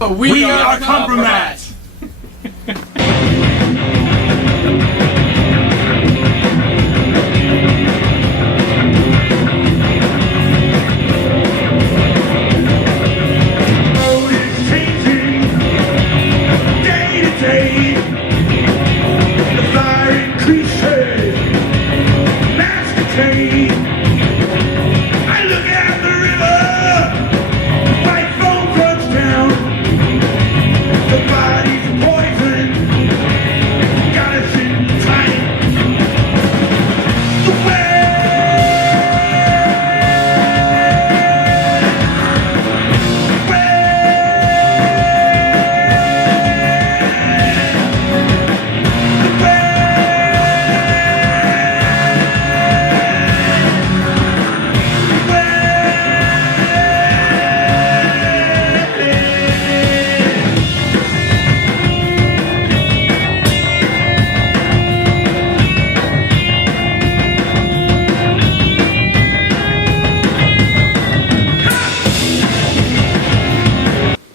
We are Kompromat.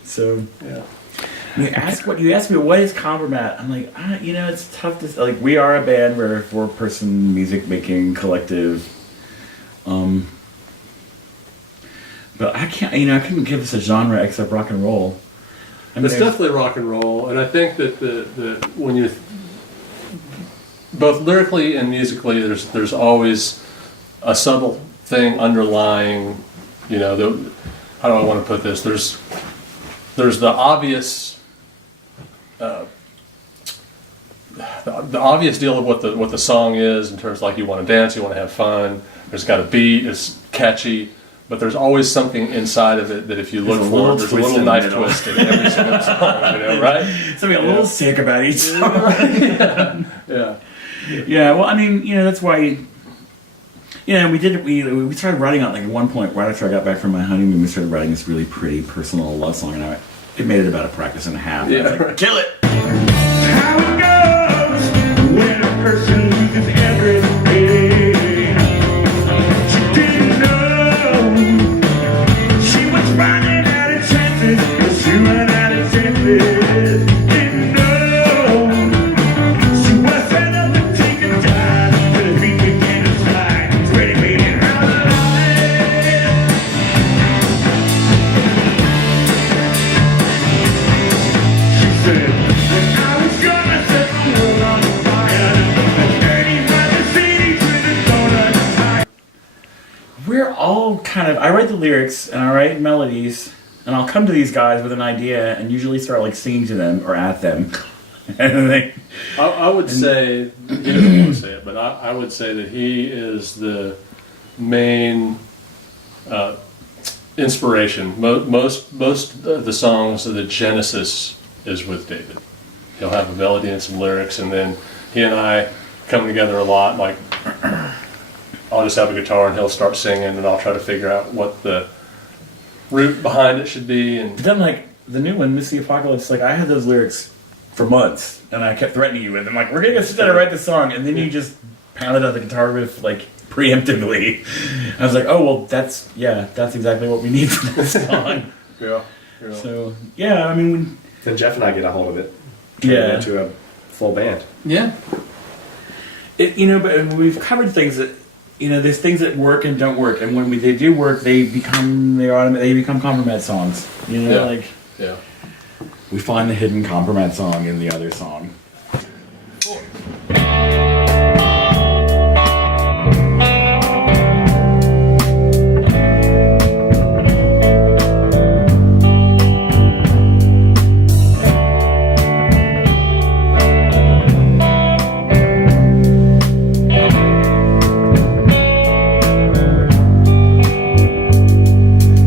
So yeah. You ask me what is Kompromat? I'm like, it's tough to like. We are a band. We're a 4-person music making collective. But I can't. I couldn't give us a genre except rock and roll. It's definitely rock and roll, and I think that the when you both lyrically and musically, there's always a subtle thing underlying. How do I want to put this? There's the obvious. The obvious deal of what the song is in terms of like you want to dance, you want to have fun. There's got a beat, it's catchy, but there's always something inside of it that if you look for, there's a little knife twist in every single song, right? Something a little sick about each song. Yeah. Well, that's why. We started writing on like at one point right after I got back from my honeymoon. We started writing this really pretty personal love song, and it made it about a practice and a half. Yeah, I was like, kill it. How it goes when a person loses everything. She didn't know she was running out of chances. She ran out of chances. Didn't know she was set up to take a dive. But the beat began to slide. Ready, waiting, out of line. She said, we're all kind of. I write the lyrics and I write melodies, and I'll come to these guys with an idea and usually start like singing to them or at them. I would say he doesn't want to say it, but I would say that he is the main inspiration. Most of the songs, the genesis is with David. He'll have a melody and some lyrics, and then he and I come together a lot. Like, I'll just have a guitar and he'll start singing, and I'll try to figure out what the root behind it should be. And then, like the new one, Miss the Apocalypse, like I had those lyrics for months, and I kept threatening you with them. Like, we're gonna sit down and write this song, and then you just pounded out the guitar riff like preemptively. I was like, oh well, that's exactly what we need for this song. Yeah. So yeah, then Jeff and I get a hold of it. Yeah. Into a full band. Yeah. But we've covered things that, there's things that work and don't work, and when they do work, they become Kompromat songs. Yeah. We find the hidden Kompromat song in the other song.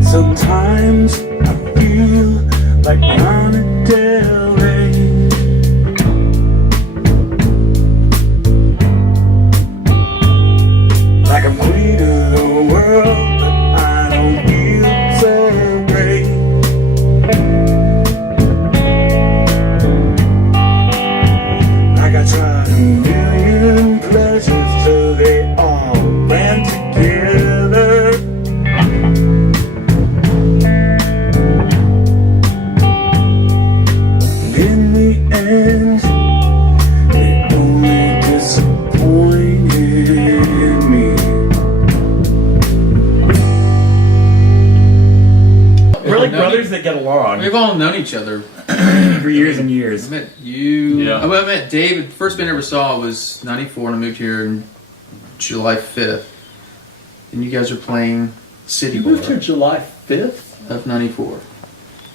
Sometimes I feel like Lana Del Rey. brothers that get along We've all known each other. for years and I years. met you. Yeah. I met David. First band I ever saw was '94, and I moved here in July 5th. And you guys are playing City You Bar moved here July 5th? of '94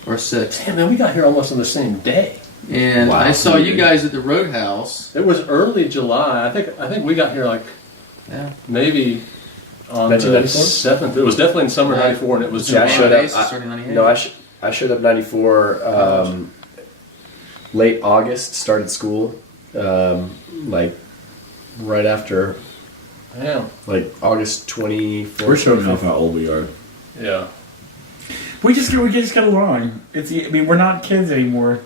or 6. Damn, man, we got here almost on the same day. And Wow. I saw you guys at the Roadhouse. It was early July. I think we got here like Yeah. maybe on the 1994? 7th. It was definitely in summer Right. '94, and it was Yeah, I July. showed up. Basis starting 98. No, I showed up '94. Late August, started school. Like right after, Yeah. like August 24th. We're showing off how old we are. Yeah. We just get along. We're not kids anymore.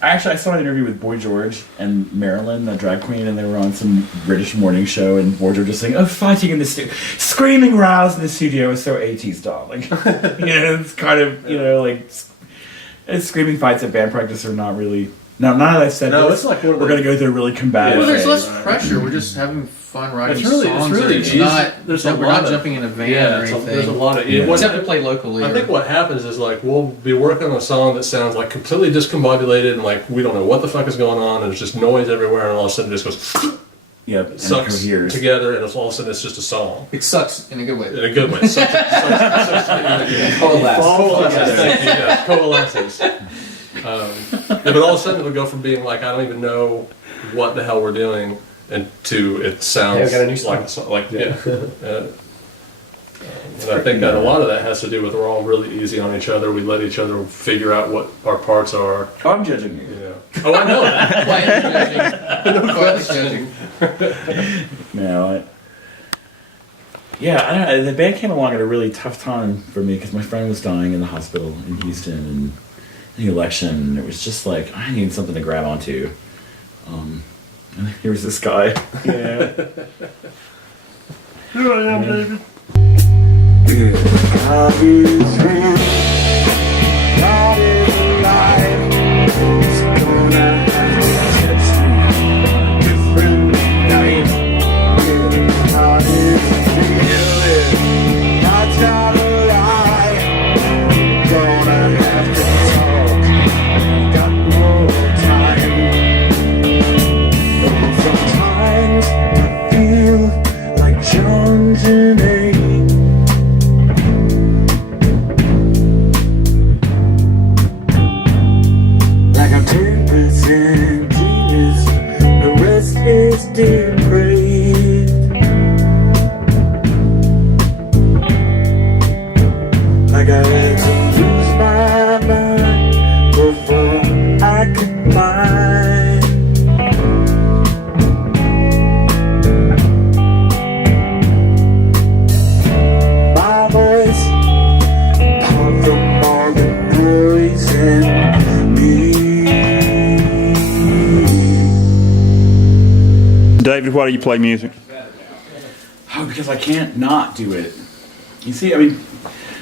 I saw an interview with Boy George and Marilyn, the drag queen, and they were on some British morning show, and Boy George was saying, "Oh, fighting in the studio, screaming rows in the studio is so 80s, darling." It's kind of it's screaming fights at band practice are not really. No, now that I've said No, this, it's like one of we're the- going to go through a really combative. Well, there's phase. less pressure. We're just having fun writing It's really songs. easy. Not, There's a we're lot not of- jumping in a van Yeah, or anything. there's a lot of. Yeah. We just have to play locally. I think what happens is like we'll be working on a song that sounds like completely discombobulated and like we don't know what the fuck is going on and there's just noise everywhere and all of a sudden it just goes Yep, and sucks coheres. together and all of a sudden it's just a song it sucks in a good way. in a good way. Coalesces. Thank you. Yeah, coalesces. But all of a sudden it'll go from being like I don't even know what the hell we're doing and to it sounds Hey, I got a new song. like a song. Like yeah. And I think that a lot of that has to do with we're all really easy on each other. We let each other figure out what our parts are. Oh, I'm judging you. Yeah. Oh, I know that. Quietly judging. No, I don't know. The band came along at a really tough time for me because my friend was dying in the hospital in Houston and the election. And it was just like, I needed something to grab onto. And here was this guy. Yeah. Here I am, David. God is real. God is alive. It's gonna have to touch me a different night. Yeah, God is real. God's not a lie. Gonna have to talk. Got more time. Sometimes I feel like John Janae. Like I'm 10% genius, the rest is depraved. Like I had to lose my mind before I could find. My voice, apart from all the noise and me. David, why do you play music? Oh, because I can't not do it. You see, I mean,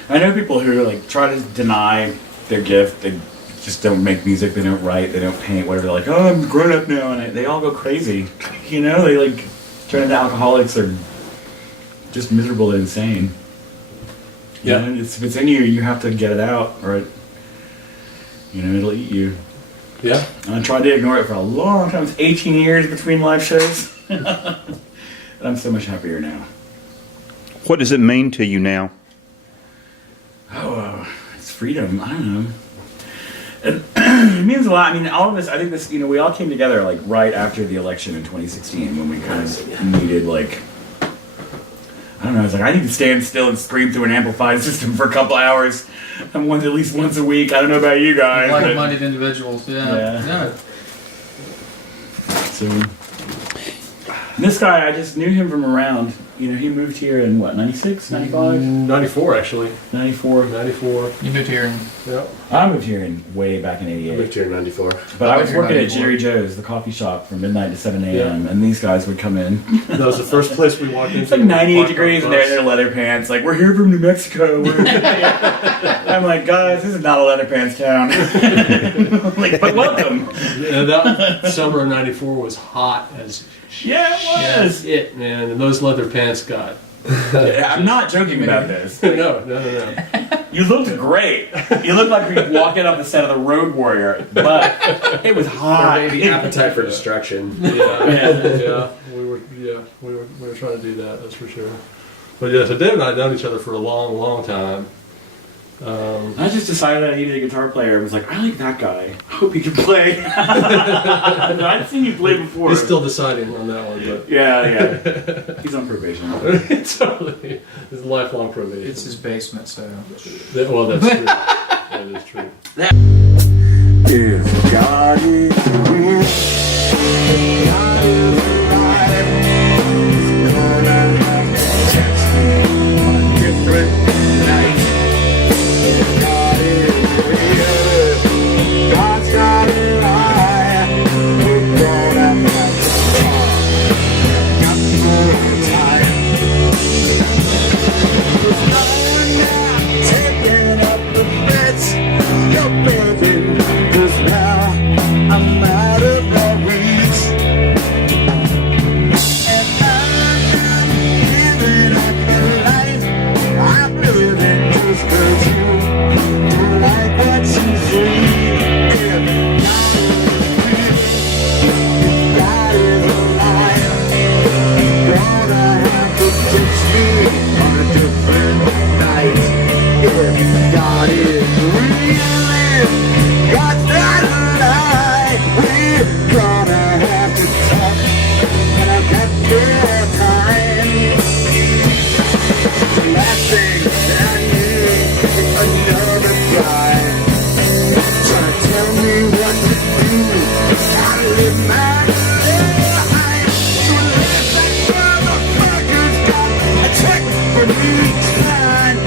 I know people who like try to deny their gift. They just don't make music. They don't write. They don't paint. Whatever. They're like, oh, I'm grown up now, and they all go crazy. You know, they like turn into alcoholics or just miserable and insane. You Yeah. know, if it's in you, you have to get it out, or it'll eat you. Yeah. And I tried to ignore it for a long time. It's 18 years between live shows. And I'm so much happier now. What does it mean to you now? Oh, it's freedom. I don't know. And it means a lot. I mean, all of this, I think this, we all came together like right after the election in 2016 when we kind of needed like, I don't know, it's like I need to stand still and scream through an amplified system for a couple hours. At least once a week. I don't know about you guys. but- Like-minded individuals. Yeah. Yeah. So, this guy, I just knew him from around. He moved here in what, 96, 95, 94 actually. 94. 94. You moved here and Yeah. I moved here way back in I moved 88. here in '94. But I was Here in working at 94. Jerry Joe's, the coffee shop, from midnight to 7 a.m. And these guys would come in. That was the first place we walked into. It's like 98 degrees and they're in their leather pants. Like, we're here from New Mexico. I'm like, guys, this is not a leather pants town. Like, but welcome. Yeah, that summer of '94 was hot as Yeah, it was. it, man. And those leather pants got. I'm not joking about this. No. You looked great. You looked like you were walking up the set of The Road Warrior, but it was Or hot. maybe Appetite for Destruction. Yeah, we were trying to do that. That's for sure. But yeah, so Dave and I have known each other for a long, long time. I just decided I needed a guitar player and was like, I like that guy. I hope he can play. I've seen you play before. He's still deciding on that one, but Yeah. He's on probation. totally, it's lifelong probation. It's his basement, so. Well, that's true. That is true. If God is real, God is alive, He's gonna have to test me on a different night. If God is real, God's not alive, we're gonna have to talk. Got more time. There's no one now taking up the bets. You're begging. 'Cause now I'm out of your reach, and I'm not living up the life I'm living just 'cause you don't like what you see. If God is alive, you're gonna have to teach me on a different night. If God is real, God's not alive. We're gonna have to talk, and I've got more time. The last thing that I need is another guy trying to tell me what to do, how to live my life. So last that motherfucker's got a check from each side.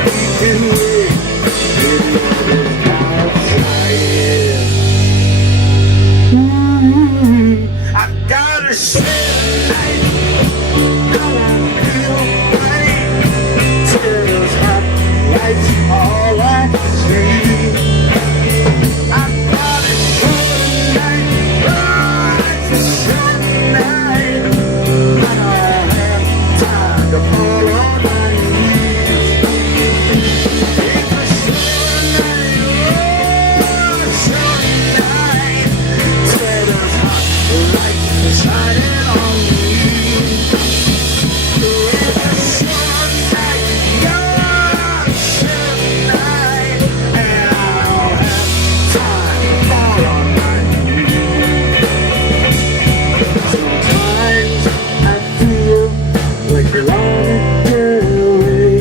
I've got a shit light. I won't feel right. Tears hot lights all I see. I've got a short night. Oh, it's a short night. I don't have time to fall on my knees. It's a short night. Oh, a short night. Tears hot lights shining on me. It's a short night. Oh, a short night. And I don't have time to fall on my knees. Sometimes I feel like I wanna get away.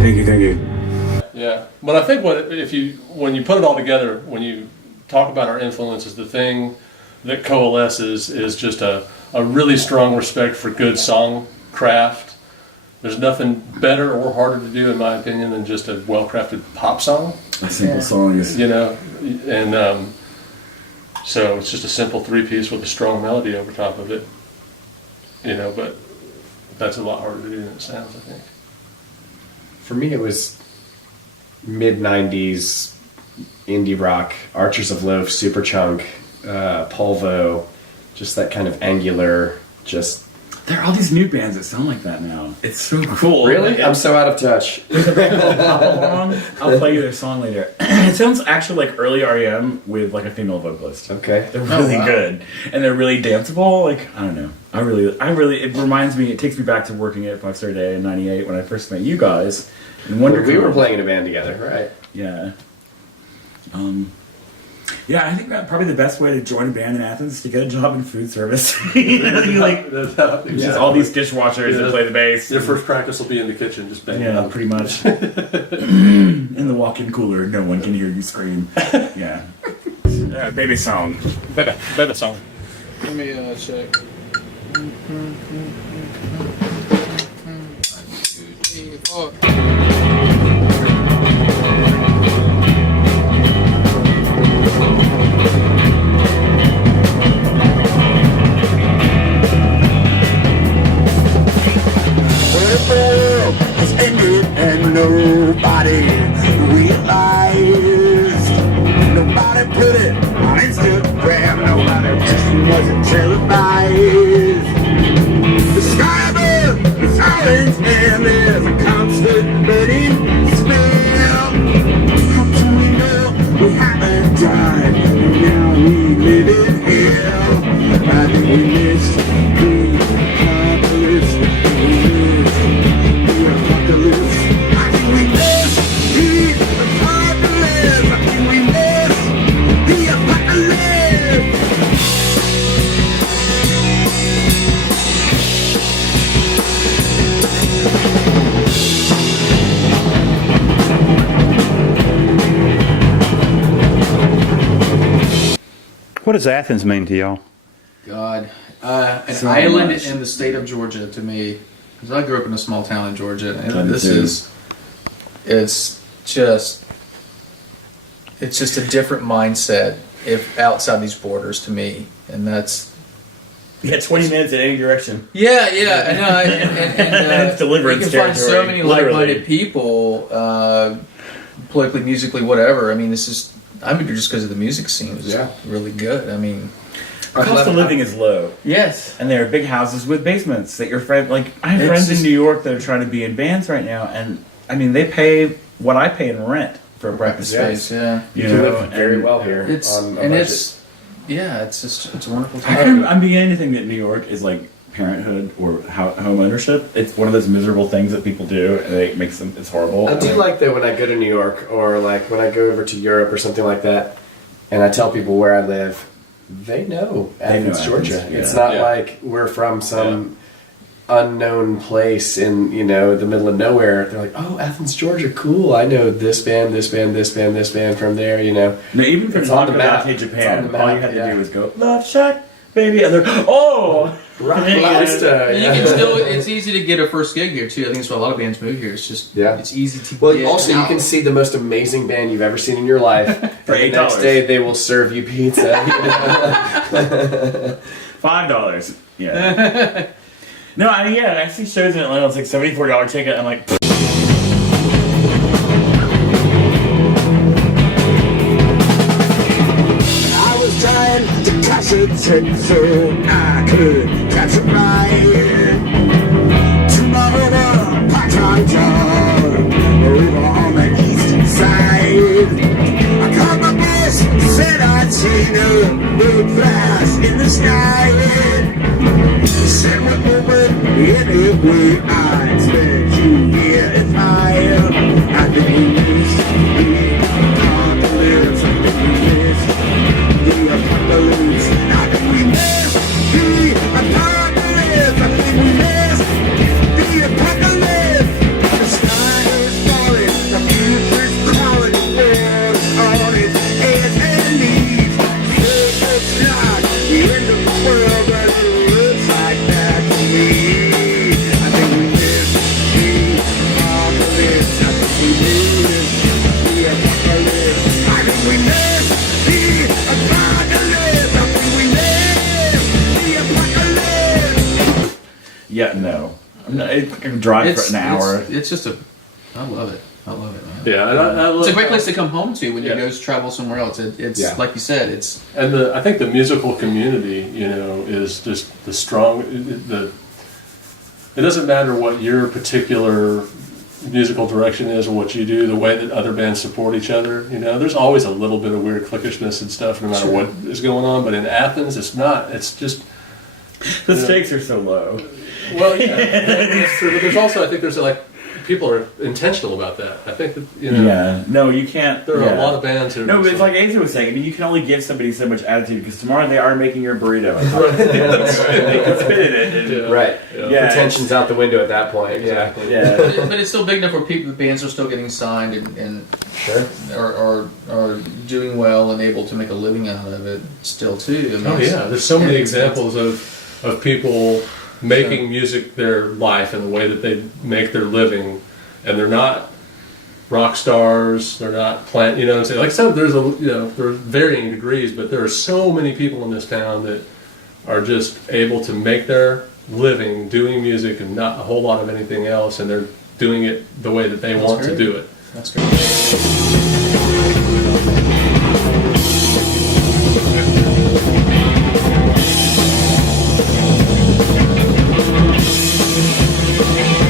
Thank you. Yeah, but I think when you put it all together, when you talk about our influences, the thing that coalesces is just a really strong respect for good song craft. There's nothing better or harder to do, in my opinion, than just a well-crafted pop song. A simple song is. And so it's just a simple three-piece with a strong melody over top of it. But that's a lot harder to do than it sounds, I think. For me, it was mid-90s indie rock, Archers of Loaf, Superchunk, Polvo, just that kind of angular, just... There are all these new bands that sound like that now. It's so cool. Really? I'm so out of touch. I'll play you their song later. It sounds actually like early REM with like a female vocalist. Okay. They're really good, and they're really danceable. Like, I don't know. I really. It reminds me. It takes me back to working at 5 Star Day in '98 when I first met you guys. And We were playing in a band together, right? Yeah. Yeah, I think that probably the best way to join a band in Athens is to get a job in food service. You like just all these dishwashers that play the bass. Your first practice will be in the kitchen, just banging. Yeah, pretty much. In the walk-in cooler, no one can hear you scream. Yeah. Baby song. Better song. Let me check. 1, 2, 3, 4. Nobody realized. Nobody put it on Instagram. we live in hell. I think we miss the apocalypse. The apocalypse. I think we miss the apocalypse. I think we miss the apocalypse. What does Athens mean to y'all? God, an So island much. in the state of Georgia to me, because I grew up in a small town in Georgia, and Kind of this too. it's just a different mindset if outside these borders to me, and that's You got 20 minutes in any direction. yeah, I know, and It's deliverance you can find so territory, many literally. like-minded people, politically, musically, whatever. I mean, this is. I moved here just because of the music scene was Yeah. really good. I mean, The cost of living is low. yes. And there are big houses with basements that your friend, like, I have It's friends in just- New York that are trying to be in bands right now, and I mean, they pay what I pay in rent for a breakfast Yeah. space. Yeah. You can live very well here. It's on a and budget. it's it's a wonderful I time. mean, anything that New York is like parenthood or home ownership. It's one of those miserable things that people do, and it makes them. It's horrible. I do like that when I go to New York or like when I go over to Europe or something like that, and I tell people where I live, they know Athens, Athens, Georgia. yeah. It's not Yeah. like we're from some unknown place in the middle of nowhere. They're like, oh, Athens, Georgia, cool. I know this band, this band, this band, this band from there. No, even for It's on the Taco map. Bell It's Japan, on the all map, you had to yeah. do was go Love Shack, baby, and they're oh. Rock And then you get- Lobster, And you yeah. can still. It's easy to get a first gig here too. I think that's why a lot of bands move here. It's just Yeah. It's easy to. Well, get also you out. can see the most amazing band you've ever seen in your life. For and the next $8. day they will serve you pizza. $5. Yeah. No, I see shows in Atlanta. It's like $74 ticket. I'm like, I was trying to cash a check so I could catch a ride to my other part-time job over on the eastern side. I called my boss, said I'd seen a big flash in the sky. He said we're open anyway. I expect you here if I think we miss the apocalypse. I think we miss the apocalypse. I think we miss the apocalypse. I think we miss the apocalypse. The sky is falling, the future's crawling, the world's on its hands and knees. It's not the end of the world, but it looks like that to me. I think we miss the apocalypse. I think we miss the apocalypse. I think we miss the apocalypse. I think we miss the apocalypse. yeah, no. I can drive for an hour. It's just a. I love it. I love it, man. Yeah, and I It's look, a great place to come home to when you Yeah. go travel somewhere else. It's Yeah. like you said. It's And I think the musical community, is just the strong. It doesn't matter what your particular musical direction is or what you do. The way that other bands support each other, there's always a little bit of weird cliquishness and stuff, no matter what is going on. But in Athens, it's not. It's just The stakes are so low. well, yeah. That's true. But there's also, I think, there's like people are intentional about that. I think that Yeah. No, you can't. there are yeah. a lot of bands who. No, but it's like Adrian was saying. I mean, you can only give somebody so much attitude because tomorrow they are making your burrito. They can spit in it. And, Yeah. Right. Yeah, Pretension's out the window at that point. Exactly. yeah. but it's still big enough where the bands are still getting signed and Sure. are doing well and able to make a living out of it still too. I mean, Oh it's- yeah, there's so many yeah, examples of people making music their life and the way that they make their living, and they're not rock stars. They're not plant. You know what I'm saying? Like there's there's varying degrees, but there are so many people in this town that are just able to make their living doing music and not a whole lot of anything else, and they're doing it the way that they want to great. do it. That's great.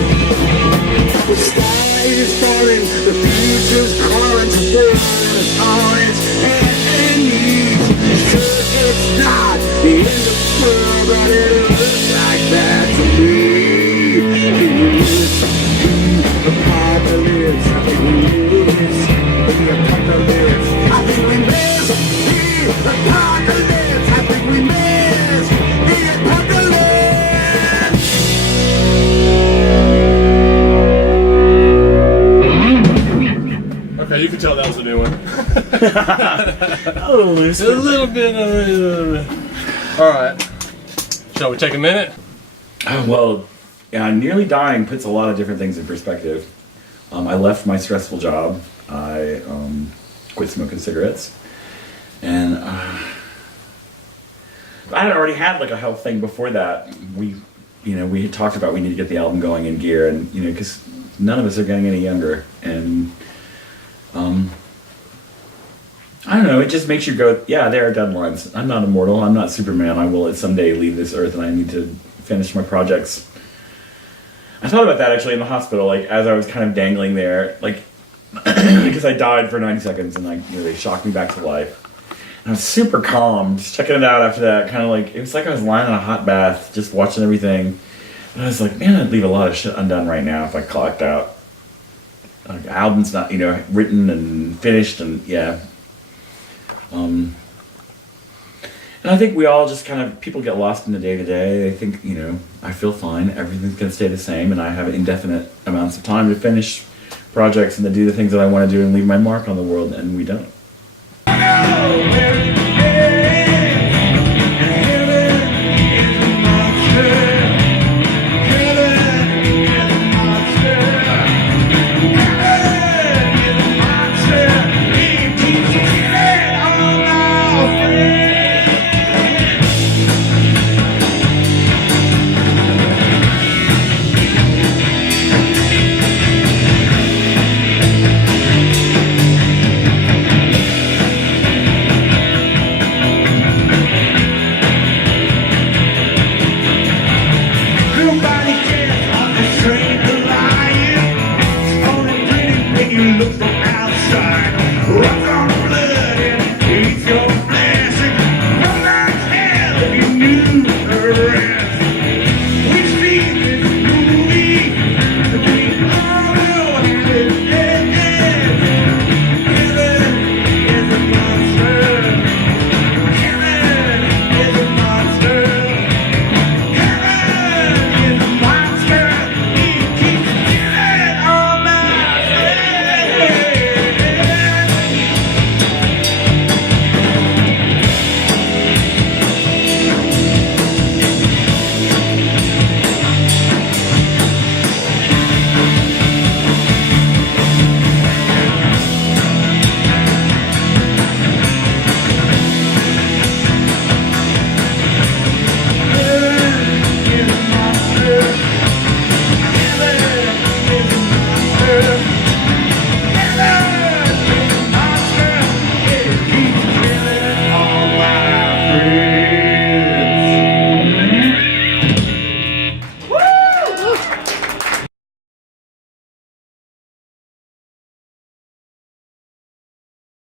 The sky is falling, the future's calling to us on its hands and knees. you can tell that was a new one. Oh, loose. A little bit. All right. Shall we take a minute? Well, yeah, nearly dying puts a lot of different things in perspective. I left my stressful job. I quit smoking cigarettes, and I had already had like a health thing before that. We had talked about we need to get the album going in gear, and because none of us are getting any younger, and I don't know. It just makes you go, yeah, there are deadlines. I'm not immortal. I'm not Superman. I will someday leave this earth, and I need to finish my projects. I thought about that actually in the hospital, like as I was kind of dangling there, like because I died for 90 seconds, and they shocked me back to life. And I was super calm, just checking it out after that. Kind of like it was like I was lying in a hot bath, just watching everything. And I was like, man, I'd leave a lot of shit undone right now if I clocked out. Like, album's not written and finished, and yeah. And I think we all just kind of, people get lost in the day-to-day. They think, I feel fine, everything's going to stay the same, and I have indefinite amounts of time to finish projects and to do the things that I want to do and leave my mark on the world, and we don't. Oh,